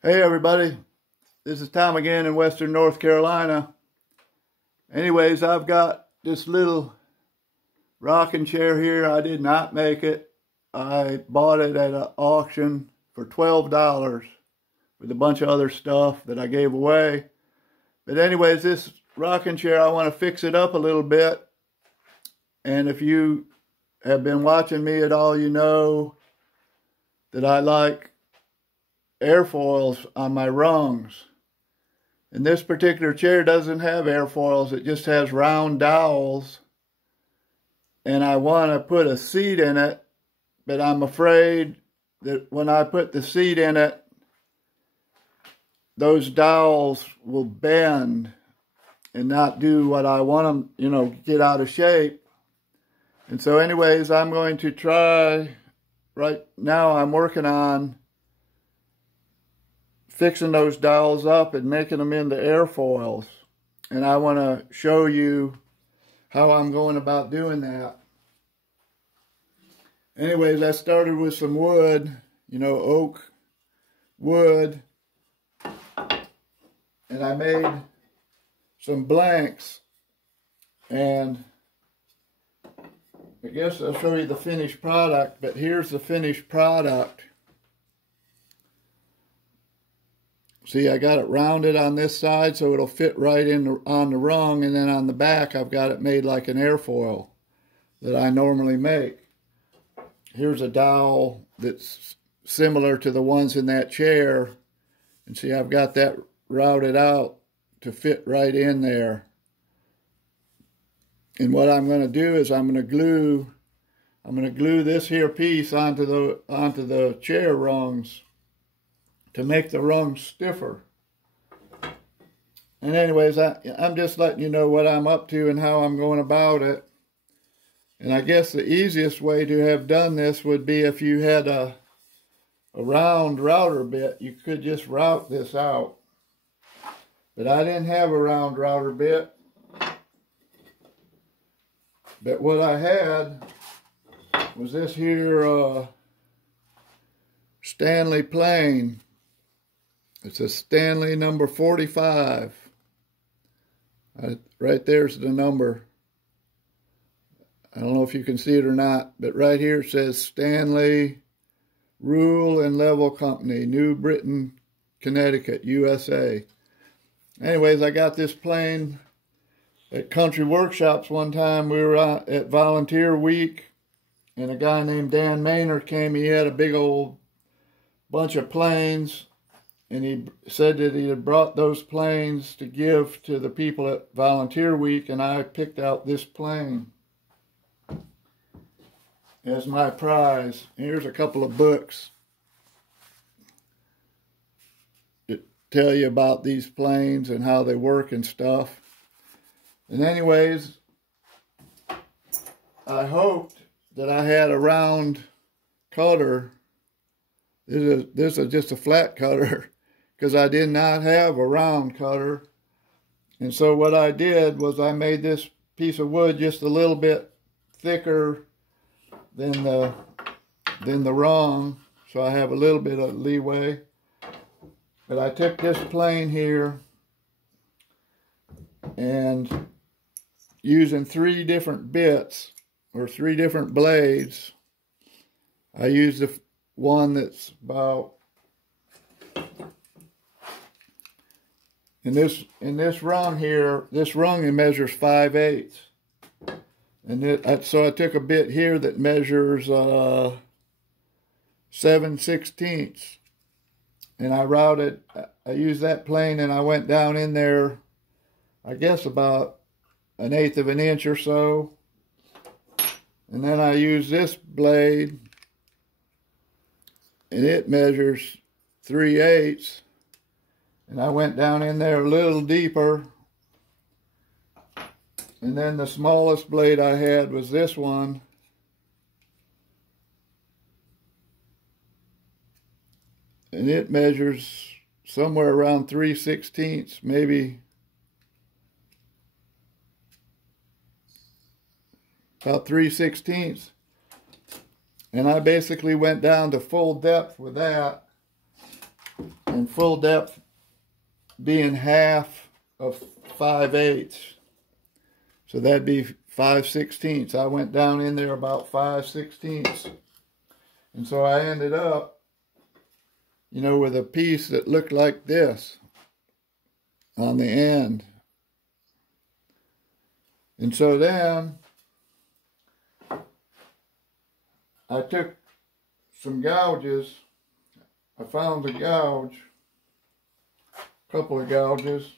Hey everybody, this is Tom again in Western North Carolina. Anyways, I've got this little rocking chair here. I did not make it. I bought it at an auction for $12 with a bunch of other stuff that I gave away. But anyways, this rocking chair, I want to fix it up a little bit. And if you have been watching me at all, you know that I like airfoils on my rungs. And this particular chair doesn't have airfoils, it just has round dowels. And I want to put a seat in it, but I'm afraid that when I put the seat in it, those dowels will bend and not do what I want them, get out of shape. And so anyways, I'm going to try, right now I'm working on fixing those dowels up and making them into airfoils. And I want to show you how I'm going about doing that. Anyways, I started with some wood, oak wood. And I made some blanks. And I guess I'll show you the finished product, but here's the finished product. See, I got it rounded on this side so it'll fit right in on the rung, and then on the back I've got it made like an airfoil that I normally make. Here's a dowel that's similar to the ones in that chair, and see, I've got that routed out to fit right in there. And what I'm going to do is I'm going to glue this here piece onto the chair rungs to make the rungs stiffer. And anyways, I'm just letting you know what I'm up to and how I'm going about it. And I guess the easiest way to have done this would be if you had a round router bit. You could just route this out. But I didn't have a round router bit. But what I had was this here Stanley plane. It's a Stanley number 45. Right there's the number. I don't know if you can see it or not, but right here it says Stanley Rule and Level Company, New Britain, Connecticut, USA. Anyways, I got this plane at Country Workshops one time. We were at Volunteer Week, and a guy named Dan Maynard came. He had a big old bunch of planes. And he said that he had brought those planes to give to the people at Volunteer Week, and I picked out this plane as my prize. Here's a couple of books that tell you about these planes and how they work and stuff. And anyways, I hoped that I had a round cutter. This is just a flat cutter, because I did not have a round cutter. And so what I did was I made this piece of wood just a little bit thicker than the rung, so I have a little bit of leeway. But I took this plane here, and using 3 different bits, or 3 different blades, I used the one that's about, in this rung here, this rung it measures 5/8, and so I took a bit here that measures 7/16, and I used that plane, and I went down in there, I guess about 1/8 of an inch or so, and then I used this blade, and it measures 3/8. And I went down in there a little deeper. And then the smallest blade I had was this one. And it measures somewhere around 3/16, maybe about 3/16. And I basically went down to full depth with that. and full depth being half of 5/8. So that'd be 5/16. I went down in there about 5/16. And so I ended up, you know, with a piece that looked like this on the end. And so then I took some gouges. I found a gouge, a couple of gouges.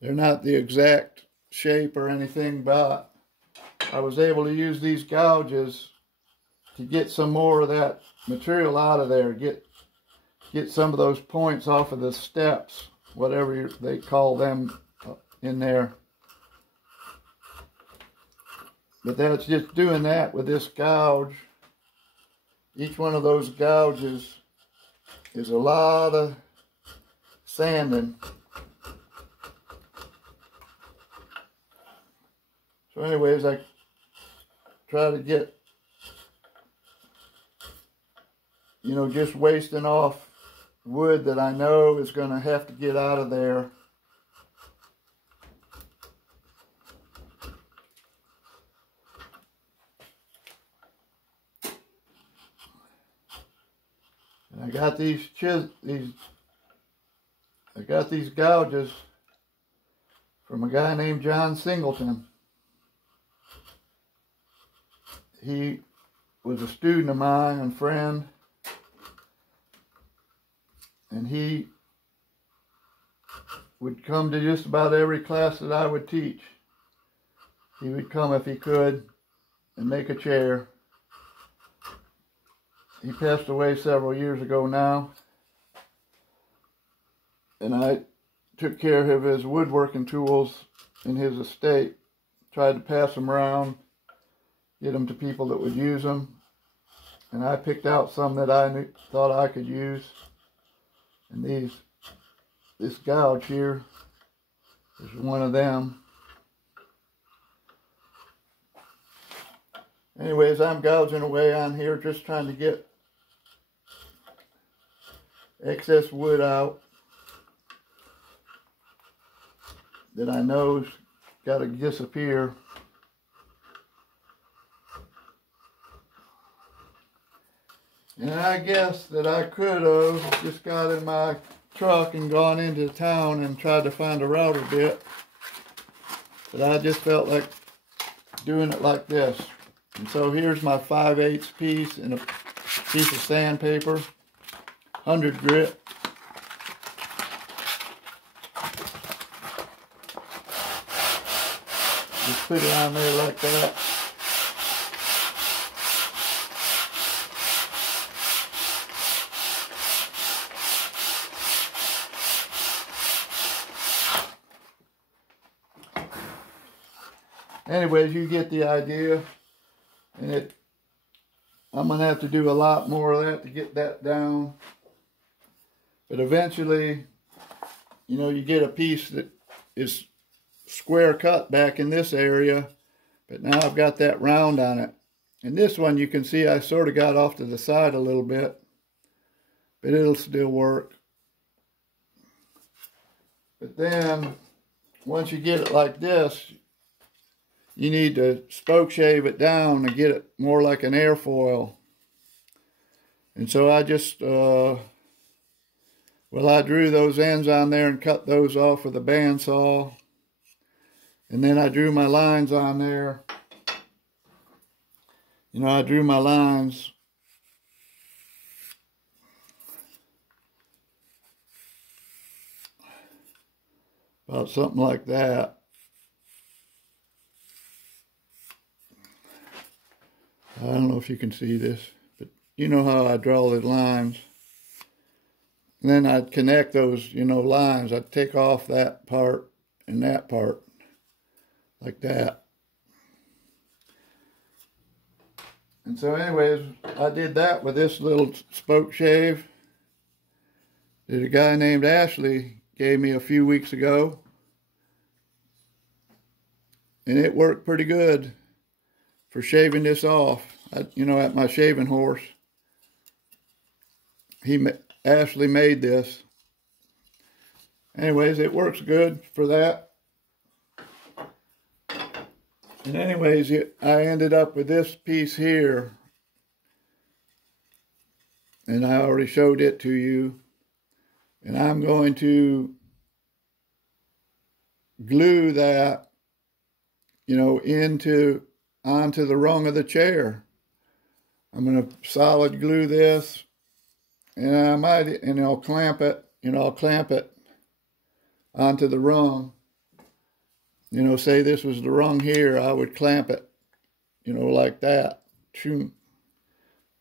They're not the exact shape or anything, but I was able to use these gouges to get some more of that material out of there, get some of those points off of the steps, whatever they call them in there. But that's just doing that with this gouge. Each one of those gouges is a lot of sanding. So anyways, I try to get, you know, just wasting off wood that I know is going to have to get out of there. And I got these gouges from a guy named John Singleton. He was a student of mine and friend, and he would come to just about every class that I would teach. He would come if he could and make a chair. He passed away several years ago now, and I took care of his woodworking tools in his estate, tried to pass them around, get them to people that would use them, and I picked out some that I thought I could use. And this gouge here is one of them. Anyways, I'm gouging away on here, just trying to get excess wood out that I know's got to disappear. And I guess that I could have just got in my truck and gone into town and tried to find a router bit. But I just felt like doing it like this. And so here's my 5/8 piece and a piece of sandpaper, 100 grit. Just put it on there like that. Anyways, you get the idea, and I'm going to have to do a lot more of that to get that down. But eventually, you know, you get a piece that is square cut back in this area, but now I've got that round on it. And this one, you can see I sort of got off to the side a little bit, but it'll still work. But then, once you get it like this, you need to spoke shave it down to get it more like an airfoil. And so I just, I drew those ends on there and cut those off with a bandsaw. And then I drew my lines on there. You know, I drew my lines about something like that. I don't know if you can see this, but you know how I draw the lines. And then I'd connect those, you know, lines. I'd take off that part and that part, like that. And so anyways, I did that with this little spoke shave that a guy named Ashley gave me a few weeks ago. And it worked pretty good. for shaving this off. You know, at my shaving horse. Ashley made this. Anyways, it works good for that. And anyways, I ended up with this piece here. And I already showed it to you. And I'm going to glue that, you know, onto the rung of the chair. I'm going to solid glue this, and I'll clamp it, I'll clamp it onto the rung. You know, say this was the rung here, I would clamp it, you know, like that.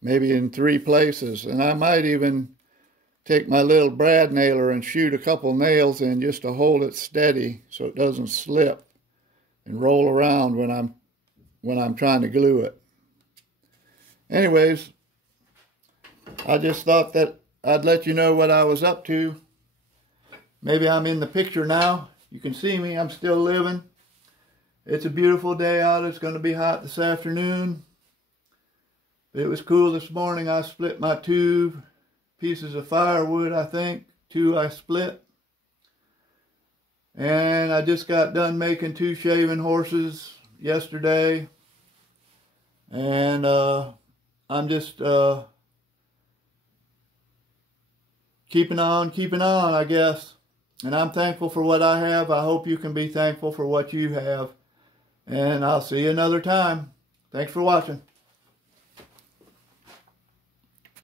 Maybe in 3 places. And I might even take my little brad nailer and shoot a couple nails in just to hold it steady so it doesn't slip and roll around when I'm trying to glue it. Anyways, I just thought that I'd let you know what I was up to. Maybe I'm in the picture now. You can see me, I'm still living. It's a beautiful day out. It's going to be hot this afternoon. It was cool this morning. I split my 2 pieces of firewood, I think. 2 I split. And I just got done making 2 shaving horses yesterday. And I'm just keeping on, I guess. And I'm thankful for what I have. I hope you can be thankful for what you have. And I'll see you another time. Thanks for watching.